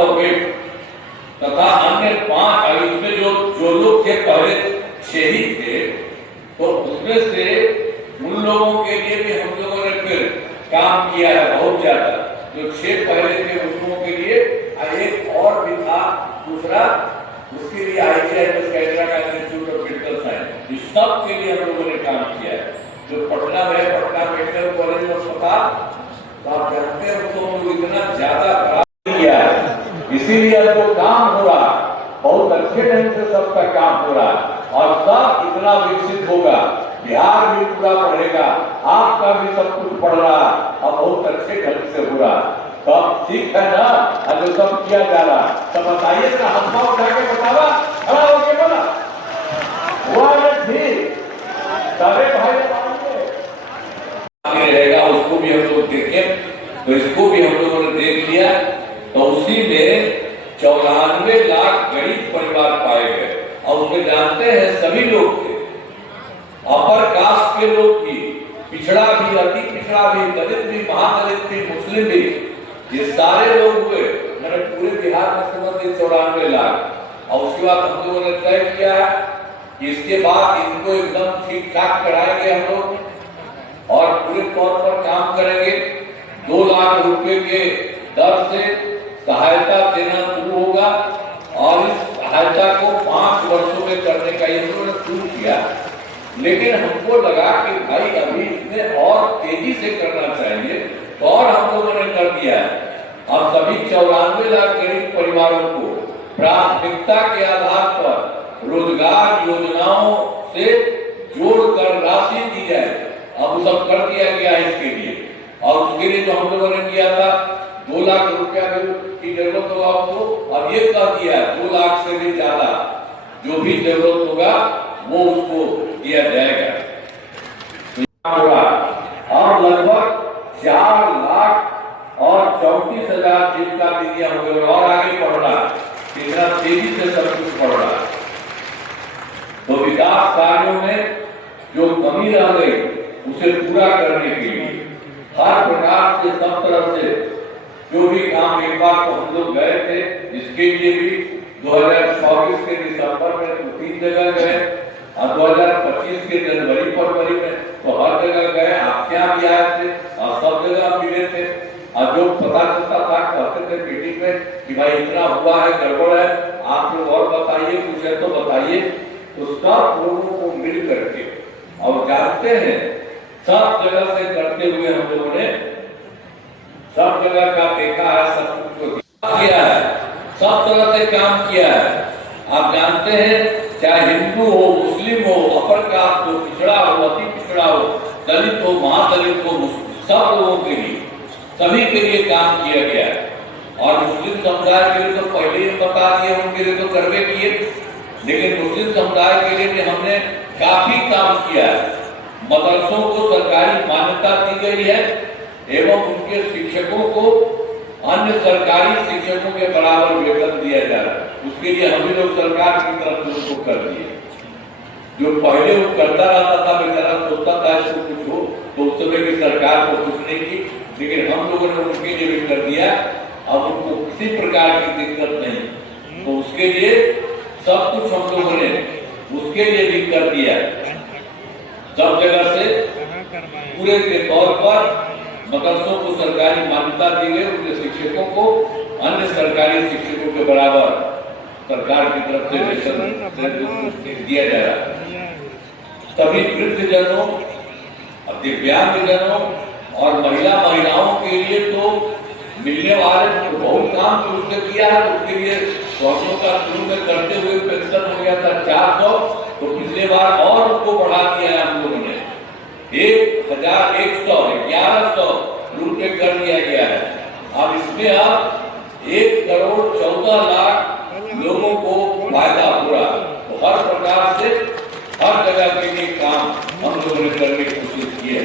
Corporate तथा अन्य 5, इसमें जो लोग थे पहले 6 ही थे, तो उसमें से उन लोगों के लिए भी हम लोगों ने फिर काम किया है बहुत ज्यादा। जो 6 पहले थे उन लोगों के लिए एक और भी था दूसरा, उसके लिए IGI institute of medical science, इस सब के लिए हम लोगों ने काम किया है। जो पटना में पटना मेडिकल कॉलेज में अस्पताल, तो आप जानते हैं उसको हम लोग इतना ज्यादा खराब किया है, इसीलिए अब जो काम हो रहा बहुत अच्छे ढंग से सबका काम हो रहा है और सब इतना विकसित होगा, बिहार भी पूरा बढ़ेगा, आपका भी सब कुछ बढ़ रहा अब बहुत अच्छे ढंग से हो रहा। तो अब ठीक है ना, जो सब किया जा रहा तो बताइए ना, हाथ उठा के बतावा, खड़ा होके बोला हुआ है ठीक, सारे भाई आगे रहेगा, उसको भी हम लोग देखें। तो इसको भी हम लोगों ने देख लिया, तो उसी में 94 लाख गरीब परिवार पाए गए। और उसमें जानते हैं सभी लोग थे, अपर कास्ट के लोग भी, पिछड़ा भी, अति पिछड़ा भी, दलित भी, महादलित भी, मुस्लिम भी, ये सारे लोग हुए। मैंने पूरे बिहार में समझ 94 लाख। और उसके बाद हम लोगों ने तय किया कि इसके बाद इनको एकदम ठीक ठाक कराएंगे हम लोग और पूरे तौर पर काम करेंगे। 2 लाख रुपए के दर से सहायता देना शुरू होगा और इस सहायता को 5 वर्षों में करने का ये उन्होंने शुरू किया। लेकिन हमको लगा कि भाई अभी इसमें और तेजी से करना चाहिए, तो और हम लोगों ने कर दिया है। अब सभी 94 लाख गरीब परिवारों को प्राथमिकता के आधार पर रोजगार योजनाओं से जोड़कर राशि दी जाए। अब सब कर दिया गया है इसके लिए। और उसके लिए जो हम लोगों ने किया था 2 लाख रुपया की जरूरत होगा आपको, अब ये कह दिया 2 लाख से भी ज्यादा जो भी जरूरत होगा वो उसको दिया जाएगा। और लगभग 4 लाख और 34,000 जिनका भी दिया होगा और आगे बढ़ रहा है, इतना तेजी से सब कुछ बढ़ रहा है। तो विकास कार्यों में जो कमी रह गई उसे पूरा करने के लिए हर प्रकार से सब तरह से जो भी काम एक बार तो हम लोग गए थे, इसके लिए भी 2024 के दिसंबर में 3 जगह गए और 2025 के जनवरी फरवरी में तो हर जगह गए। आप क्या भी आए थे और सब जगह मिले थे और जो पता चलता था कहते थे मीटिंग में कि भाई इतना हुआ है, गड़बड़ है, आप लोग और बताइए, कुछ है तो बताइए। तो सब लोगों को मिल करके और जानते हैं सब जगह से करते हुए हम लोगों ने सब जगह का देखा है, सब कुछ किया है, सब तरह से काम किया है। आप जानते हैं चाहे हिंदू हो, मुस्लिम हो, अपर कास्ट हो, पिछड़ा हो, अति पिछड़ा हो, दलित हो, महादलित हो, सब लोगों के लिए सभी के लिए काम किया गया है। और मुस्लिम समुदाय के लिए तो पहले ही बता दिए, उनके लिए तो करवे किए, लेकिन मुस्लिम समुदाय के लिए भी हमने काफी काम किया है। मदरसों को सरकारी मान्यता दी गई है एवं उनके शिक्षकों को अन्य सरकारी शिक्षकों के बराबर वेतन दिया जा रहा है। उसके लिए हम लोग सरकार की तरफ से उसको कर दिए। जो पहले वो करता रहता था, बेचारा सोचता था इसको कुछ हो, तो उस समय की सरकार को कुछ नहीं की, लेकिन हम लोगों ने उनके लिए भी कर दिया। अब उनको किसी प्रकार की दिक्कत नहीं, तो उसके लिए सब कुछ हम लोगों ने उसके लिए भी कर दिया। सब जगह से पूरे के तौर पर मदरसों को सरकारी मान्यता दी गई, उनके शिक्षकों को अन्य सरकारी शिक्षकों के बराबर सरकार की तरफ से वेतन दिया जा रहा है। तभी वृद्धजनों, दिव्यांग जनों और महिलाओं के लिए तो मिलने वाले बहुत काम शुरू से किया है। उसके लिए वर्षों का शुरू में करते हुए पेंशन हो गया था 400, तो पिछले बार और उसको बढ़ा दिया है हम लोगों ने 1100 रुपए कर दिया गया है। अब इसमें अब 1,14,00,000 लोगों को फायदा हो रहा। तो हर प्रकार से हर जगह के लिए काम हम लोगों ने करने की कोशिश की है।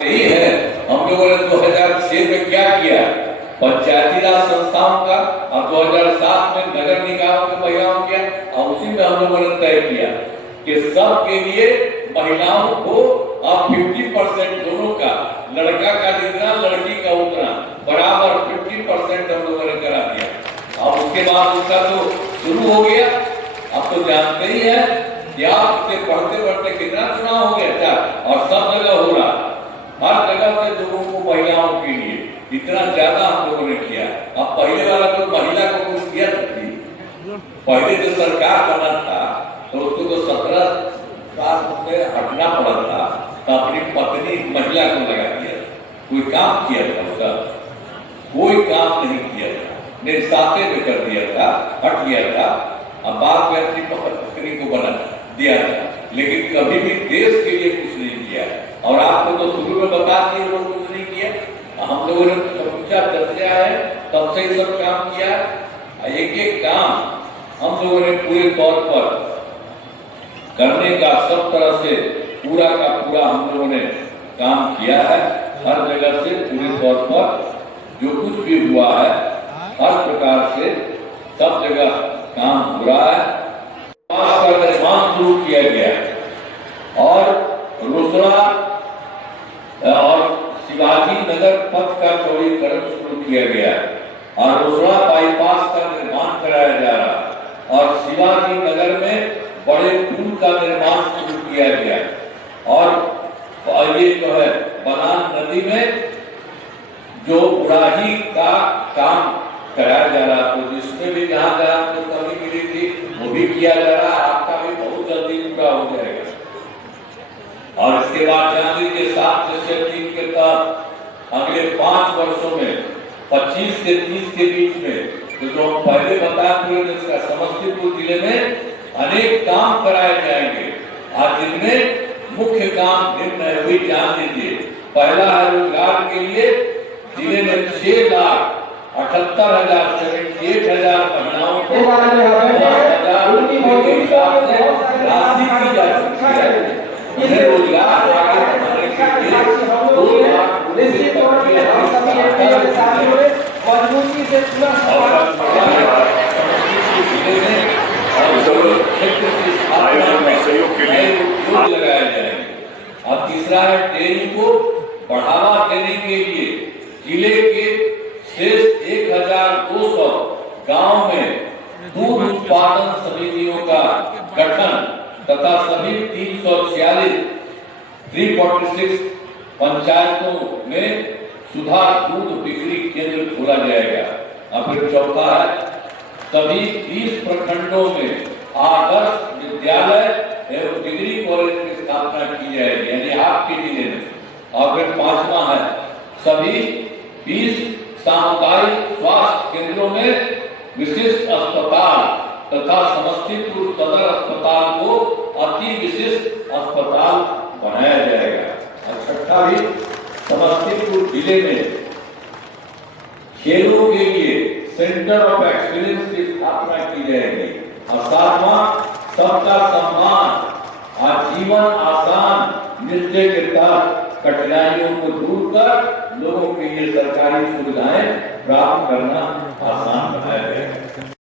यही है हम लोगों ने 2006 में क्या किया, पंचायती राज संस्थाओं का, और 2007 में नगर निकायों के महिलाओं किया। और उसी में हम लोगों ने तय किया कि सब के लिए महिलाओं को अब 50% दोनों का, लड़का का जितना लड़की का उतना बराबर 50% हम लोगों ने करा दिया। उसके बाद उसका तो शुरू हो गया। अब तो जानते ही है कि आप इसे पढ़ते पढ़ते कितना चुनाव हो गया क्या, और सब जगह हो रहा, हर जगह से लोगों को, महिलाओं के लिए इतना ज्यादा हम लोगों ने किया। अब पहले वाला तो महिला को कुछ किया सकती, पहले जो सरकार बना था तो उसको तो 17 साल से हटना पड़ा था, तो अपनी पत्नी महिला को लगा दिया, कोई काम किया था उसका? कोई काम नहीं किया था, निर्साते में कर दिया था, हट गया था। अब बाद में अपनी पत्नी को बना दिया था, लेकिन कभी भी देश के लिए कुछ नहीं किया। और आपको तो शुरू में बता दिए लोग कुछ नहीं किया, हम लोगों ने सब कुछ चर्चा है, तब से ही सब काम किया। एक एक काम हम लोगों ने पूरे तौर पर करने का, सब तरह से पूरा का पूरा हम लोगों ने काम किया है। हर जगह से पूरे तौर पर जो कुछ भी हुआ है, हर प्रकार से सब जगह काम हो रहा है। का निर्माण शुरू किया गया और रोसड़ा और शिवाजी नगर पथ का चौड़ीकरण शुरू किया गया और रोसड़ा बाईपास का निर्माण कराया जा रहा और शिवाजी नगर में बड़े पुल का निर्माण शुरू किया गया। और ये जो है बनान नदी में जो उड़ाही का काम कराया जा रहा, तो जिसमें भी जहाँ जहाँ तो कमी मिली थी वो भी किया जा रहा, आपका भी बहुत जल्दी पूरा हो जाएगा। और इसके बाद जान लीजिए 7 से 3 के तहत अगले 5 वर्षों में 25 से 30 के बीच में, तो जो हम पहले बताया पूरे इसका समस्तीपुर जिले में अनेक काम कराए जाएंगे। आज जिनमें मुख्य काम निम्न है, वही जान लीजिए। पहला है रोजगार के लिए जिले में 6,78,000 से 1,000 महिलाओं को 10,000 रुपए के हिसाब से राशि दी जा सकती है। उन्हें रोजगार आगे बढ़ाने के लिए 2 लाख लगाए जाएंगे। और तीसरा है डेयरी को बढ़ावा देने के लिए जिले के शेष 1,200 गांव में दूध उत्पादन समितियों का गठन तथा सभी 346 पंचायतों में सुधा दूध बिक्री केंद्र खोला जाएगा। और फिर चौथा है सभी 20 प्रखंडों में आदर्श विद्यालय एवं डिग्री कॉलेज की स्थापना की जाएगी, यानी आपके जिले में। और फिर 5वां है सभी 20 सामुदायिक स्वास्थ्य केंद्रों में विशिष्ट अस्पताल तथा समस्तीपुर सदर अस्पताल को अति विशिष्ट अस्पताल बनाया जाएगा। और छठा भी समस्तीपुर जिले में खेलों के लिए सेंटर ऑफ एक्सीलेंस की स्थापना की जाएगी। और 7वां सबका सम्मान आजीवन आसान निश्चय के तहत कठिनाइयों को दूर कर लोगों के लिए सरकारी सुविधाएं प्राप्त करना आसान बनाया